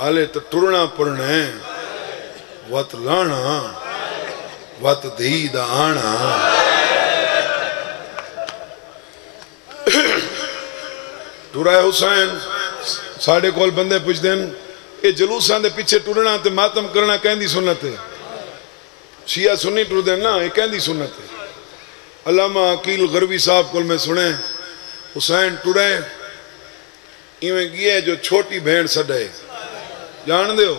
حالے تو ٹرنا پڑنا ہے وقت لانا وقت دھی دا آنا ٹرائے حسین ساڑھے کول بندے پوچھ دیں یہ جلوسان دے پیچھے ٹرنا تے ماتم کرنا کہندی سنت ہے شیعہ سنی ٹر دیں نا یہ کہندی سنت ہے علامہ عقیل غربی صاحب کول میں سنے حسین ٹرائے ایویں گیا جو چھوٹی بھین سڑے جان دے ہو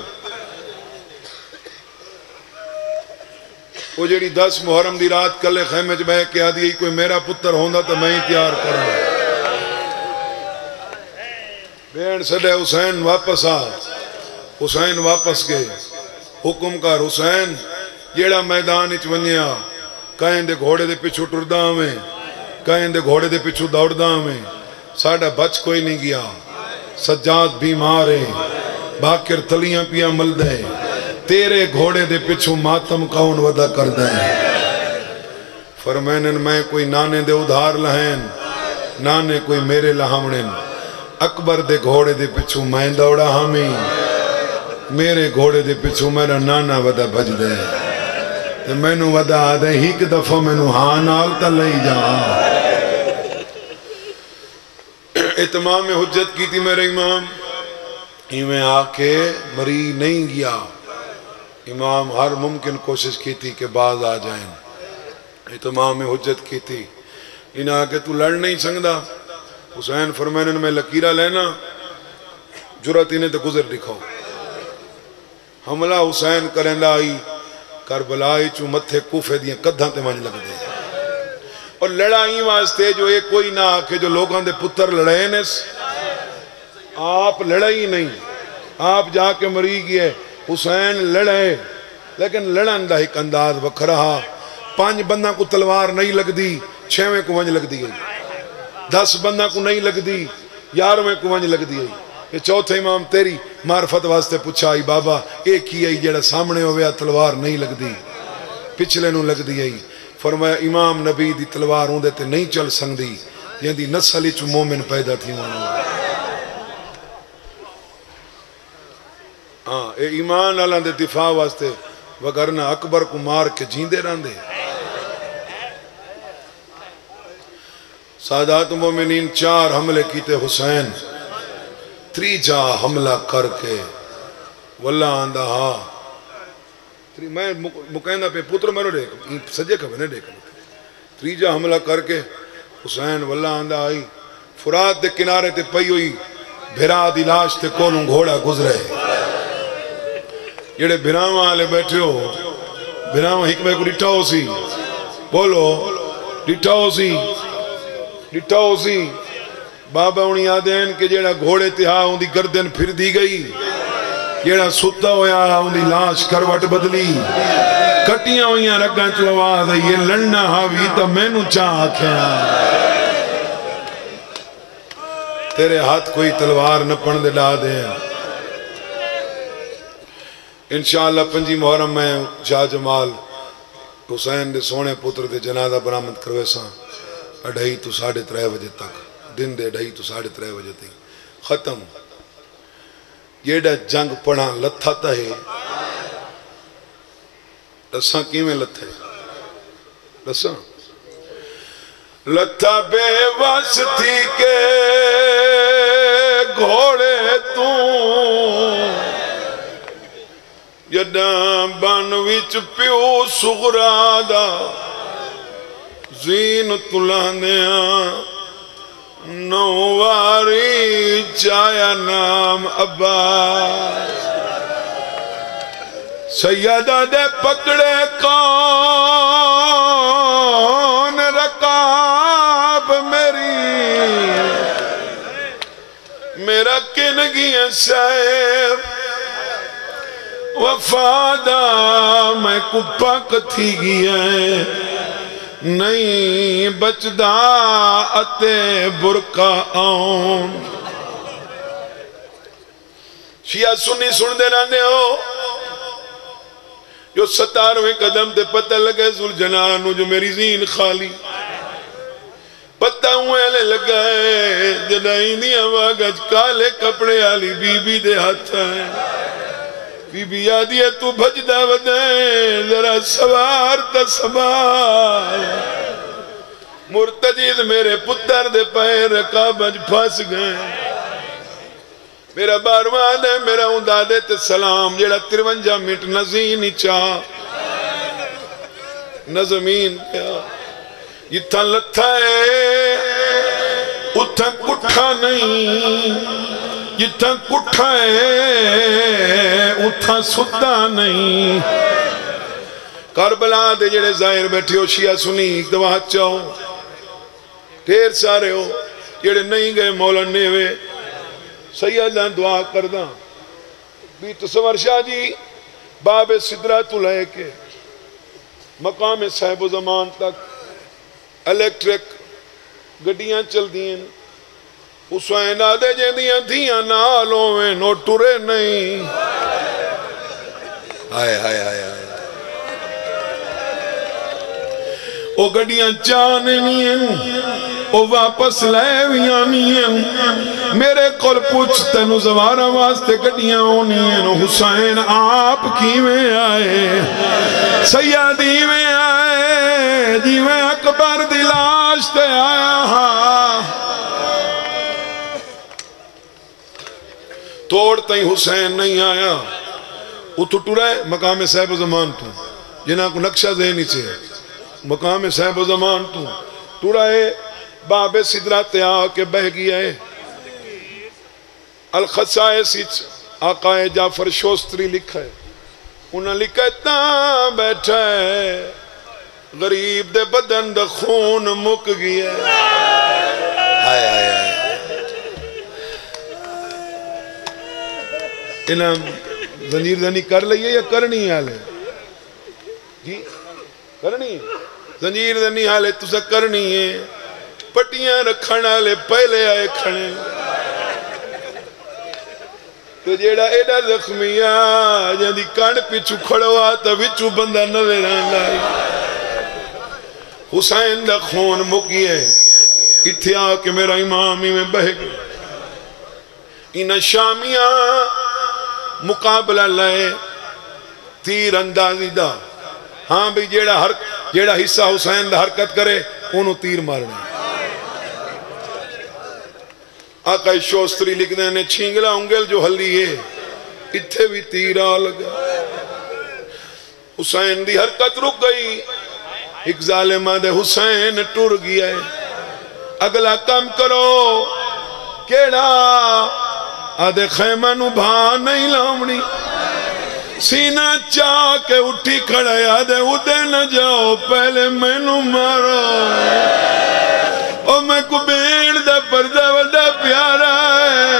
وہ جیڑی 10 محرم دی رات کلے خیمے چ بہ کے آدھی کوئی میرا پتر ہوندا تو میں ہی تیار کروں بین سڑے حسین واپس آ حسین واپس گئے حکم کر حسین جیڑا میدان اچ ونیا کہیں دے گھوڑے دے پچھو ٹردا میں کہیں دے گھوڑے دے پچھو دوڑدا میں ساڑھا بچ کوئی نہیں گیا سجاد بیمار ہے باکر تلیاں پیا مل دے تیرے گھوڑے دے پچھو ماتم کون ودا کر دیں فرمینن میں کوئی نانے دے ادھار لہین نانے کوئی میرے لہمنن اکبر دے گھوڑے دے پچھو میں دوڑا ہمیں میرے گھوڑے دے پچھو میرا نانا ودا بھج دے تے میں نو ودا آدھے ہی کہ دفعہ میں نو ہاں نال تا لئی جا اتمام حجت کی تھی میرے امام میں آ کے مری نہیں گیا امام ہر ممکن کوشش کی تھی کہ باز آ جائیں اتمام حجت کی تھی انہیں آ کے تو لڑ نہیں سکتا حسین فرمینن میں لکیرہ لینا جرات انہیں تو گزر دکھاؤ حملہ حسین کرندہ آئی کربلائی چو متھے کوفے دیاں کدھاں تے مانج لگ دے اور لڑائی واسطے جو ایک کوئی نہ آکے جو لوگاں دے پتر لڑائے نس آپ لڑائی نہیں آپ جا کے مری گئے حسین لڑے لیکن لڑن دا ایک انداز وکھ رہا 5 بندہ کو تلوار نہیں لگ دی 6ویں کو ونج لگ دی گئی 10 بندہ کو نہیں لگ دی 11ویں کو ونج لگ دی گئی یہ چوتھے امام تیری معرفت واسطے پوچھا آئی بابا ایک ہی آئی جڑا سامنے ہویا تلوار نہیں لگ دی پچھلے نو لگ دی آئی فرمایا امام نبی دی تلوار ہوں دیتے نہیں چل سنگ دی یہ دی نسلی چو مومن پیدا تھی مانو ہاں اے ایمان اللہ دے دفاع واسطے وگرنہ اکبر کو مار کے جیندے رہن دے سادات مومنین 4 حملے کیتے حسین 3 جا حملہ کر کے واللہ آندہ ہاں میں مکیندہ پہ پتر میں رو دیکھ سجے کبھی نہیں دیکھ 3 جا حملہ کر کے حسین واللہ آندہ آئی فرات دے کنارے تے پئی ہوئی بھرا دی لاش تے کولوں گھوڑا گزرے جڑے بھراواں آلے بیٹھے ہو بھراواں حکمہ کو ڈٹھا ہو سی بولو ڈٹھا ہو سی بابا انہی آدھین کہ جیڑا گھوڑے تہا ان دی گردن پھر دی گئی جیڑا ستا ہویا ان دی لاش کروٹ بدلی کٹیاں ہویاں رگاں چو آواز ہے یہ لڑنا ہاوی تا میں نو چاہ کھیا تیرے ہاتھ کوئی تلوار نہ پڑھ دے ڈا دے انشاءاللہ 5 محرم میں شاہ جمال حسین دے سونے پتر دے جنازہ برآمد کروے ساں 2:30 تو 3:30 بجے تک دن دے 2:30 تو 3:30 بجے تک ختم جیڑا جنگ پڑھا لتھا تا ہے لساں کیویں لتھے لساں لتھا بے وس تھی کے گھوڑے تو جداں بان وچ پیو سغرا دا زین تلاندیاں نواری چایا نام عباس سیدہ دے پکڑے کون رکاب میری میرا کنگی سیب وفادہ میں کپا کتھی گیا نہیں بچدا اتے برکا آن شیعہ سنی سن دے رہنے ہو جو 17ویں قدم تے پتہ لگے ذوالجلال جو میری زین خالی پتہ پتہ ہوئے لگا ہے جنائی دیا واگج کالے کپڑے آلی بی بی دے ہاتھ ہیں بی بی آدھی ہے تو بھجدہ ودائیں ذرا سوار تا سوار مرتجید میرے پتر دے پائے رکابج پھاس گئے میرا باروان ہے میرا اندادے تے سلام جیڑا 53 منٹ نزین چاہ نظمین کیا جتھا لتھا ہے اتھا کٹھا نہیں جتھا کٹھا ہے اتھا ستا نہیں کربلا دے جڑے ظاہر بیٹھے ہو شیعہ سنی ایک دفعہ ہاتھ چاہو ڈھیر سارے ہو جڑے نہیں گئے مولا نیوے سیدہ دعا کردہ بھی تصور شاہ جی باب صدرہ تو لے کے مقام صاحب و زمان تک الیکٹرک گڑیاں چل دیں حسین آدھے جیندیاں دھیاں نالوں میں نو ٹرے نہیں آئے آئے آئے آئے او گڑیاں چانے نہیں ہیں او واپس لے ویاں نہیں ہیں میرے کل پوچھ تینو زوارہ واسطے گڑیاں ہونی ہیں حسین آپ کی میں آئے سیادی میں آئے جی میں اکبر دلاش تے آیا ہاں توڑ تائیں حسین نہیں آیا اتھو ٹورائے مقام صاحب زمان تو جنہاں کو نقشہ ذہنی سے مقام صاحب زمان تو ٹورائے باب صدرہ تے آ کے بہ گیا ہے الخصائے سیچ آقا جعفر شوستری لکھا ہے انہاں لکھا ہے تاں بیٹھا ہے غریب دے بدن دے خون مک گیا ہے آئے آئے آئے انہاں زنجیر زنی کر لئیے یا کرنی آلے جی کرنی ہے زنجیر زنی آلے تُسا کرنی ہے پٹیاں رکھنا لے پہلے آئے کھنے تو جیڑا ایڈا زخمیہ جاندی کان پیچھو کھڑوا تا وچو بندہ نظر آئی حسین دا خون مکی ہے اتھے آکے میرا امامی میں بہ گئے انہا شامیاں مقابلہ لائے تیر اندازی دا ہاں بھی جیڑا حصہ حسین دا حرکت کرے انہوں تیر مارنے آقا شوستری لکھ دینے چھینگلا انگل جو حلی ہے اتھے بھی تیرہ لگا حسین دی حرکت رک گئی ایک ظالمہ دے حسین ٹور گیا ہے اگلا کام کرو کیڑا آدھے خیمہ نو بھا نہیں لامنی سینہ چاہ کے اٹھی کھڑے آدھے ادھے نہ جاؤ پہلے میں نو مارو اور میں کو بیڑ دا پردہ وڈا پیارا ہے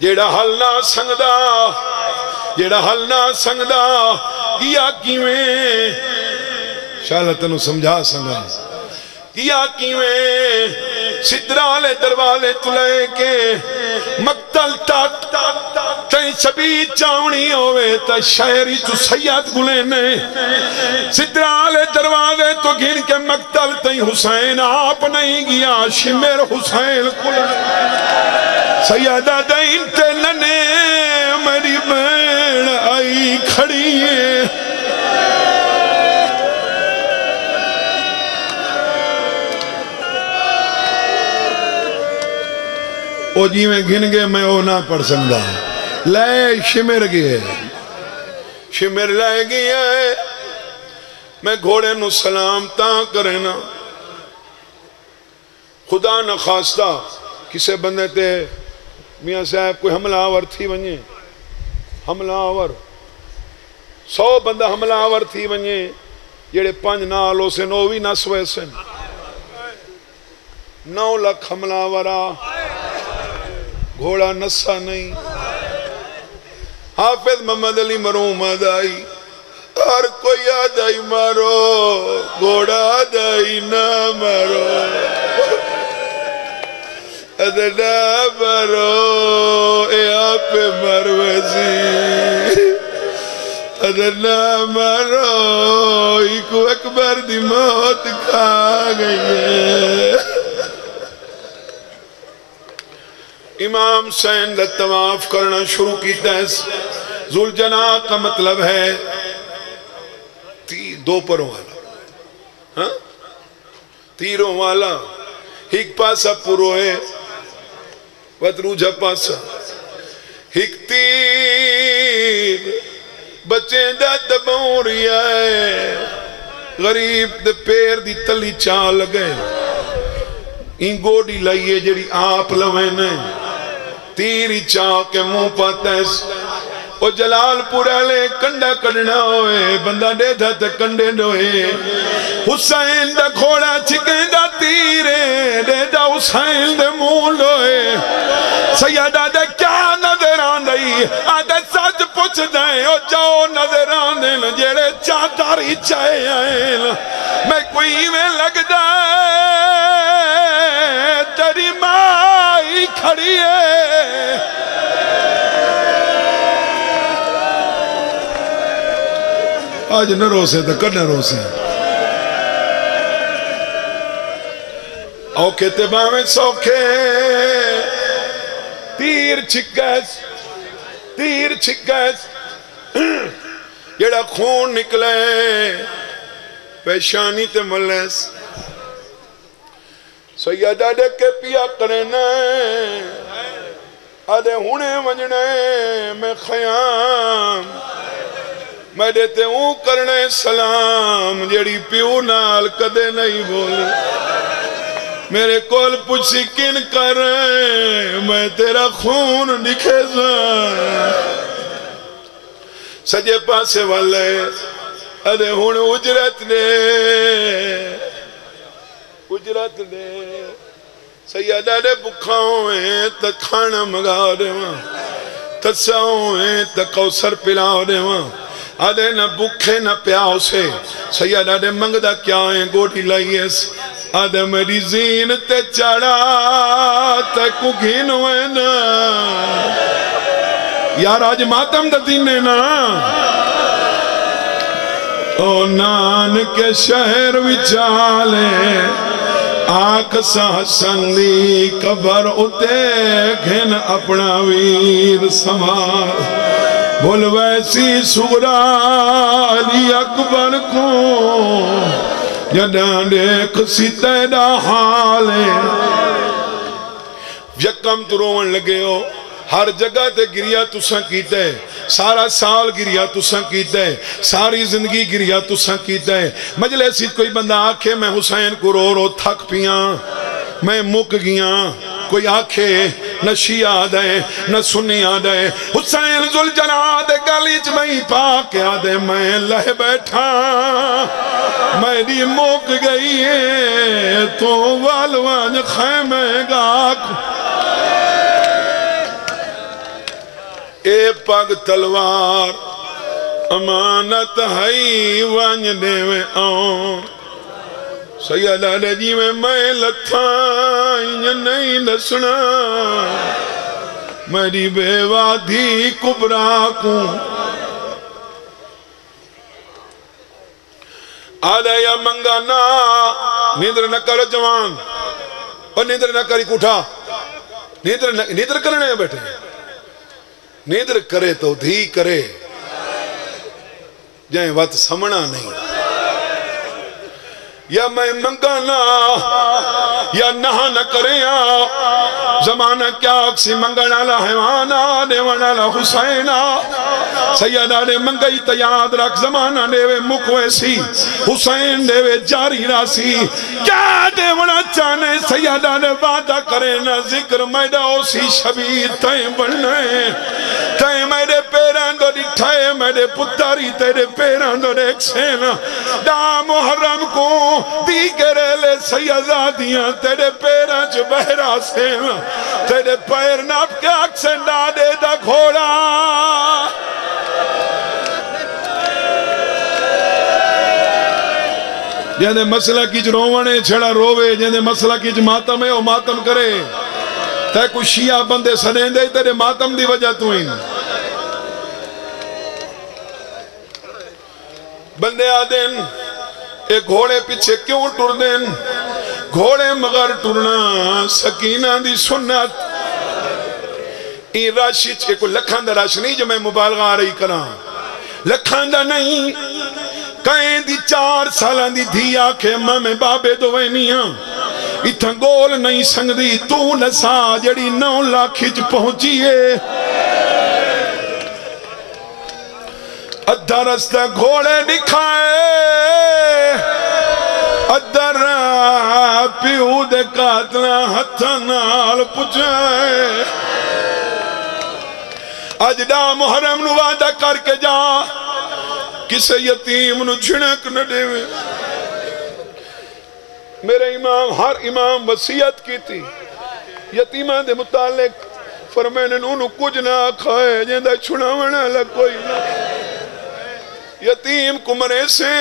جیڑا حل نہ سنگدا کیا کیویں شاءاللہ تنو سمجھا سنگا کیا کیویں صدرالے دروالے تلے کے مقتل تائیں سبھی چاونی ہوئے تا شہری تو سید گلینے صدرالے دروالے تو گھن کے مقتل تائیں حسین آپ نہیں گیا شمیر حسین گلینے سیدہ دائن تے ننے میری بین آئی کھڑی ہے او جی میں گھن گئے میں او نہ پڑھ سکتا لے شمر گئے شمر لے گئے میں گھوڑے نو سلام تاں کرنا خدا نہ خواستہ کسے بندے تے میاں صاحب کوئی حملہ آور تھی ونجے حملہ آور 100 بندہ حملہ آور تھی ونجے جیڑے 5 نالوں سے 9 بھی نہ سوے سے 9 لکھ حملہ آورا گھوڑا نسا نہیں حافظ محمد علی مرحوم آدائی ہر کوئی آدائی مارو گھوڑا آدائی نہ مارو ادنا مارو اے آپ مروزی ادنا مارو ایکو اکبر دی موت کھا گئی ہے امام حسین دا طواف کرنا شروع کیتا ہے ذوالجناح کا مطلب ہے دو پروں والا تیروں والا ایک پاسا پورو ہے ودروجہ پاسا ایک تیر بچے دا دبوریہ ہے غریب دے پیر دی تلی چاہ لگے این گوڑی لائیے جڑی آپ لوینے تیری چاہ کے منہ پاتا ہے او جلال پورا لے کنڈا کڑنا ہوئے بندہ دے تھا تے کنڈے ہوئے حسین دا کھوڑا چکیں دا تیرے دے دا حسین دے مول ہوئے سیدہ دے کیا نظر آن دئی آدھے سچ پوچھ دائیں او جاؤ نظر آن دیں جیڑے چاہتاری چاہے آئیں میں کوئی میں لگ جائے تیری مائی کھڑی ہے آج نہ روسے تھا کر نہ روسے اوکے تباہ میں سوکھے تیر چھکیس جڑا خون نکلے پیشانی تے ملیس سیدہ دے کے پیا کرنے آدھے ہونے وجنے میں خیام میں دیتے ہوں کرنے سلام جیڑی پیو نال کدے نہیں بولی میرے کول پوچھی کن کر میں تیرا خون نکھیزا سجے پاسے والے ادھے ہون اجرت دے سیدہ دے بکھاؤں ہیں تا کھانا مگا دے وہاں تساؤں ہیں تا کوثر پلاؤ دے وہاں آدھے نہ بکھے نہ پیاؤ سے سیدہ دے منگدہ کیا ہیں گوڑی لائیس آدھے میری زین تے چڑھا تے کو گھنوے نا یار آج ماتم دا دینے نا او نان کے شہر وچالے آنکھ سا حسن دی قبر اتے گھن اپنا ویر سمال بھول ویسی سورا علی اکبر کو جدان دیکھ سیتے دا حالے یکم تو روان لگے ہو ہر جگہ تے گریا تساں کیتے سارا سال گریا تساں کیتے ساری زندگی گریا تساں کیتے مجلسی کوئی بندہ آکھے میں حسین کو رو رو تھک پیاں میں مک گیاں کوئی آکھے نہ شیعہ دے نہ سنی آدھے حسین ذوالجناح دے گلیچ میں پاک آدھے میں لہ بیٹھا میں دی موک گئی ہے تو والوان خیمے گاک اے پاگ تلوار امانت ہائی وانج دے میں آن سیدہ دے جی میں لتھائیں نہیں نسنا میری بیوہ دھی کبرا کو آدھے یا منگانا نیدر نہ کر جوان اور نیدر نہ کری کٹھا نیدر کرنے ہیں بیٹھے نیدر کرے تو دھی کرے جائیں وقت سمنا نہیں یا میں منگانا یا نہا نہ کرے زمانہ کیا اکسی منگانا لہوانا دیوانا لحسینہ سیدہ دے منگئی تیاد رکھ زمانہ دیوے مکویسی حسین دیوے جاری راسی کیا دیوانا چانے سیدہ دے وعدہ کرے نہ ذکر میڈا اسی شبیر تائیں بڑھنے تائیں میرے پیران دو ڈٹھائے میرے پتاری تیرے پیران دو ایک سینا دا محرم کو دی کرے لے سیدہ دیاں تیرے پیران جو بہرا سینا تیرے پیر ناپ کے اکسن ڈادے دا گھوڑا جہاں مسئلہ کیچ رووانے چھڑا رووے جہاں مسئلہ کیچ ماتم ہے وہ ماتم کرے تے کوئی شیعہ بندے سنیں دے تیرے ماتم دی وجہ تو ہی بندے آدین ایک گھوڑے پیچھے کیوں ٹر دین گھوڑے مگر ٹرنا سکینہ دی سنت این راشی چھے کوئی لکھان دا راش نہیں جو میں مبالغہ آ رہی کرا لکھان دا نہیں کہیں دی 4 سالان دی دھی آکھے ماں میں بابے دوینیاں اتھا گول نہیں سنگ دی تو نسا جڑی 9 لاکھ چ پہنچیے ادھا رستہ گھوڑے دکھائے ادھر پیو دے قاتلہ ہتھا نال پچھائے آج دا محرم نو وعدہ کر کے جا کسے یتیم نو جھنک نہ دے میرے امام ہر امام وصیت کی تھی یتیمان دے متعلق فرمائنے انہوں کچھ نہ کھائے جیندہ چھڑاونا لگ کوئی نہ یتیم کو مرے سے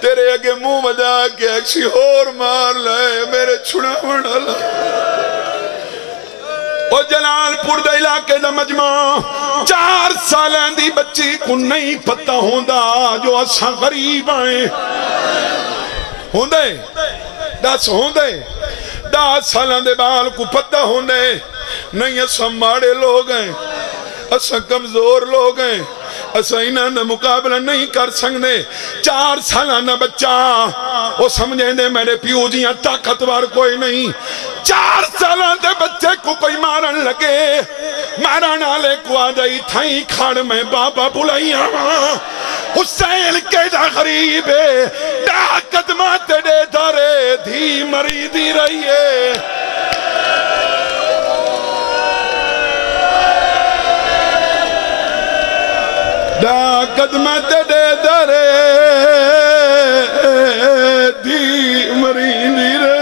تیرے اگے منہ مدا کے اکسی اور مار لائے میرے چھڑاونا لگ اور جلال پور دا علاقے دا مجمع 4 سالان دی بچی کو نہیں پتہ ہوندہ جو اساں غریب آئیں ہوندے 10 سالان دے بال کو پتہ ہوندے نہیں اساں ماڑے لوگ ہیں اساں کمزور لوگ ہیں اساں انہاں دا مقابلہ نہیں کر سکتے 4 سالانہ بچہ وہ سمجھیں دے میرے پیو جیاں طاقتور کوئی نہیں 4 سالان دے بچے کو کوئی مارن لگے مارن آلے کو آجائی تھائیں کھاڑ میں بابا بلائی آواں حسین کے دا غریب ہے دا قدمات دے دارے دھی مریدی رہی ہے دا قدمت دے دارے دھی مریدی رہی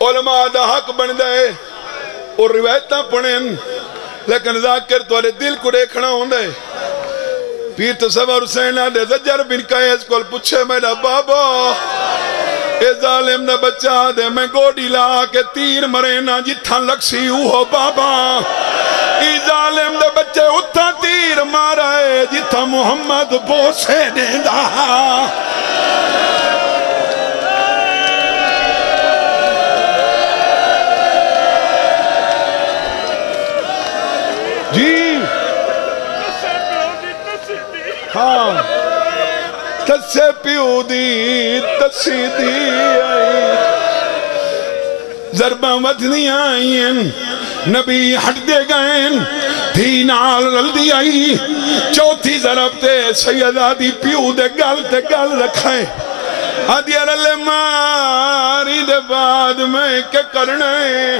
علماء دا حق بن دے اور روایتاں پڑھیں لیکن ذاکر توارے دل کو دیکھنا ہوں دے پیر تصور حسین آدھے زجر بن قیس کو پوچھے میرا بابا اے ظالم دا بچہ دے میں گوڑی لا کے تیر مرینا جتھا لکسی ہو بابا اے ظالم دا بچے اتھا تیر مارا ہے جتھا محمد بوسے دے دا جی ہاں تسے پیو دی تسی دی آئی ضربہ ودنی آئین نبی ہٹ دے گئن دھی نال رل دی آئی چوتھی ضرب تے سیدہ دی پیو دے گل رکھائیں آدھی ارلے ماری دے بعد میں کے کرنے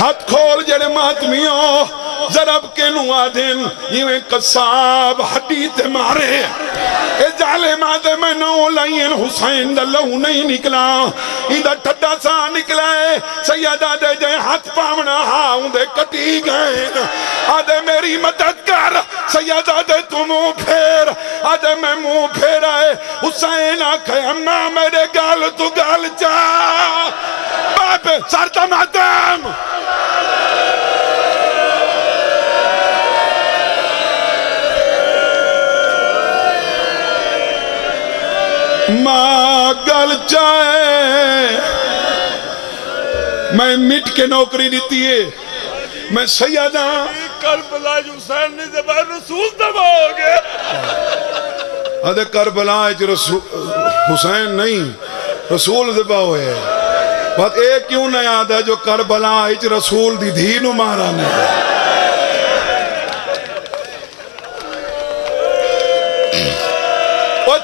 ہاتھ کھول جڑے ماتمیوں ضرب کے نو آدھن یہ قصاب ہڈی تے مارے اے ظالم آدھے میں نو لائین حسین دا لہو نہیں نکلا ایدہ ٹھٹا سا نکلا ہے سیدہ دے جائے ہاتھ پامنا ہاں دے کٹی گئے آدھے میری مدد کر سیدہ دے تو منہ پھیر آدھے میں منہ پھیر آئے حسین آکھے اممہ میرے گال تو گال چاہ باپ سارتا ماتم ماں گل چاہے میں مٹ کے نوکری دیتی ہے میں سیدہ کربلا حسین نے زبان رسول دبا ہو گیا ادھے کربلا حسین نہیں رسول دبا ہوئے بات ایک کیوں نہ یاد ہے جو کربلا رسول دی دھینو مارا نہیں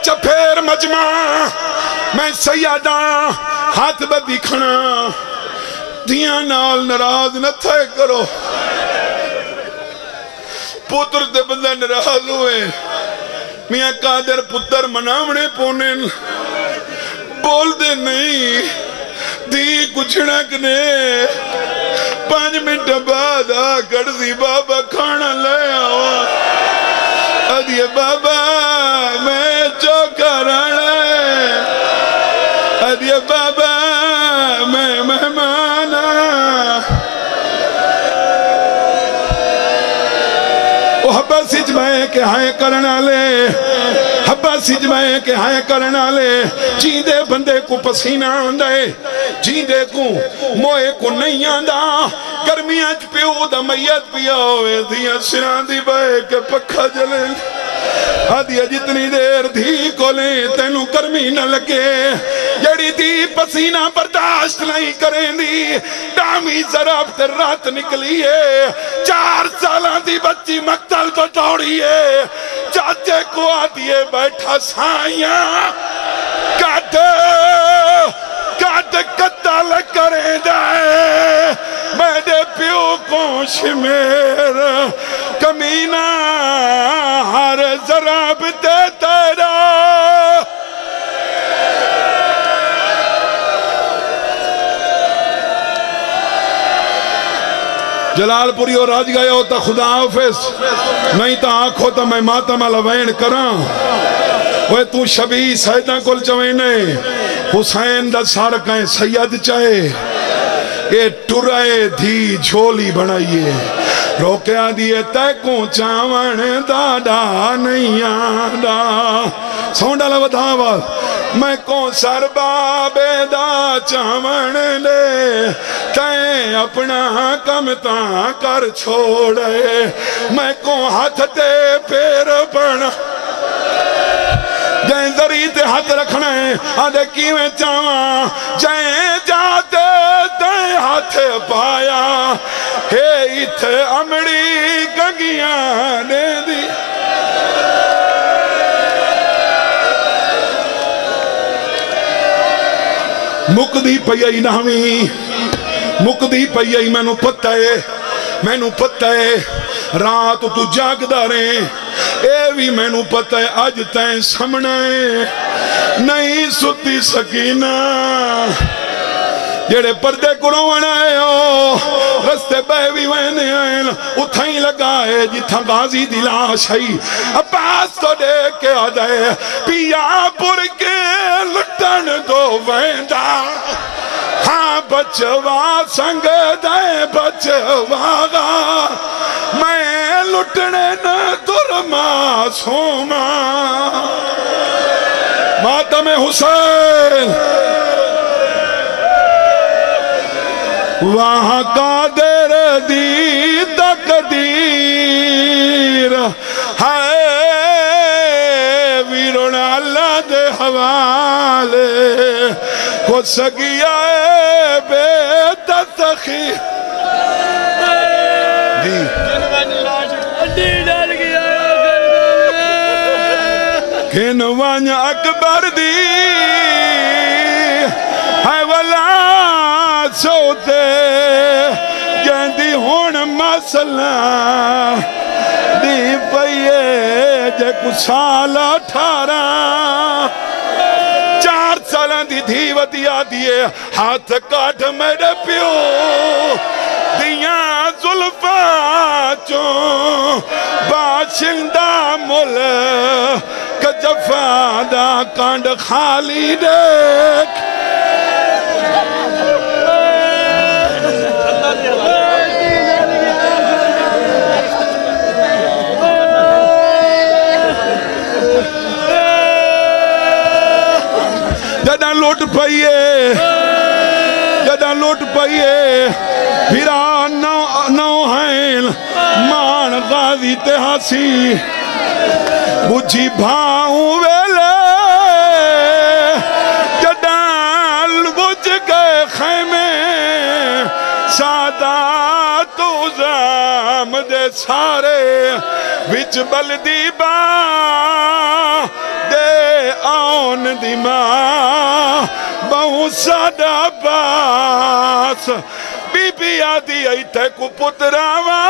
چپھیر مجمع میں سیدہ ہاتھ بدی کھنا دیاں نال نراز نہ تھے کرو پتر دے بندہ نراز ہوئے میاں قادر پتر منامنے پونن بول دے نہیں دی کچھڑک نے 5 منٹ بعد کر دی بابا کھانا لے آوا ادھے بابا میں چوکا رہنے حبا سج میں کہ ہائے کرنا لے حبا سج میں کہ ہائے کرنا لے جیندے بندے کو پسینہ آندے جیندے کو موئے کو نہیں آندہ گرمیاں پیو دا میت پیا ہوئے دیا سران دی بے کہ پکھا جلے آدھیا جتنی دیر دھی کو لیں تینوں کرمی نہ لگے جڑی دی پسینہ برداشت نہیں کریں دی ڈامی ضرب تر رات نکلی ہے 4 سالان دی بچی مقتل تو دوڑی ہے چاچے کو آدھیے بیٹھا سائیاں کٹ قتل کریں جائے میرے پیو کو شمیر کمینہ ہر ضرب دے تیرا جلال پوری اور راج گئے ہوتا خدا حافظ نہیں تا آنکھو تا میں ماتم علوین کران وہ تو شبی سیدہ کل چوینے حسین دا سارکیں سید چاہے اے ٹرائے دھی جھولی بنائیے روکیا دیئے تیکوں چاون دادا نہیں آدھا سونڈا لوتا آواز میں کون سر بابے دا چاون لے تین اپنا کم تاں کر چھوڑے میں کون ہاتھ تے پیر بنا جائیں ذریعے ہاتھ رکھنا ہے آدھے کیویں چاواں جائیں جاتے دیں ہاتھ پایا ہے اتھے امڑی گنگیاں نے دی مقدی پئی نامی مقدی پئی میں نو پتہ ہے رات تو جاگ داریں اے بھی میں نو پتہ ہے آج تین سمنے نہیں ستی سکینہ جڑے پردے کڑوان آئے ہو رستے بے بھی وینے آئے اتھائیں لگائے جتھا غازی دلاش ہے عباس تو دیکھ کے آدھے پیا پر کے لٹن دو ویندہ ہاں بچوا سنگ دے بچوا گا میں لٹنے نہ در معصوما ماتم حسین وہاں قادر دی تقدیر ہے ویرون اللہ دے حوالے کو سگیا بے تسخی دی کھنوان اکبر دی ہے والا سوتے جیندی ہون مسئلہ دی پئیے جے کچھ سال 18 4 سالان دی دھی ودیا دیئے ہاتھ کاٹ میرے پیو دیاں ظلفہ چوں باشندہ ملک جفا دا کانڈ خالی دیکھ جدہ لوٹ پئیے پھرا نو ہیں مان غازی تحاسی بجھی بھاؤں ویلے جدہ بجھ گئے خیمے سادات عظام دے سارے وچ بلدی با دے آن دی ماں بہو سادہ باس بی بی آدھی ایتے کو پتراوا